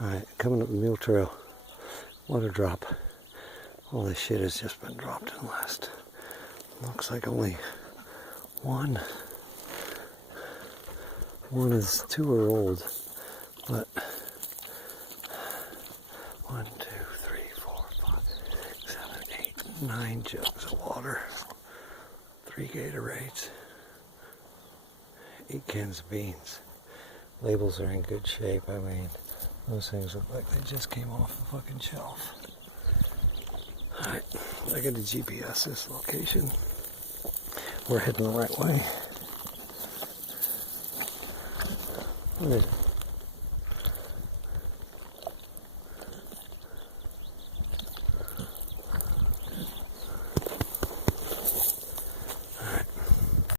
Alright, coming up the mule trail. Water drop. All this shit has just been dropped in the last, looks like only one. One is 2 are old, but 1, 2, 3, 4, 5, 6, 7, 8, 9 jugs of water. 3 Gatorades. 8 cans of beans. Labels are in good shape. I mean, those things look like they just came off the fucking shelf. Alright, I got to GPS this location. We're heading the right way. What is it?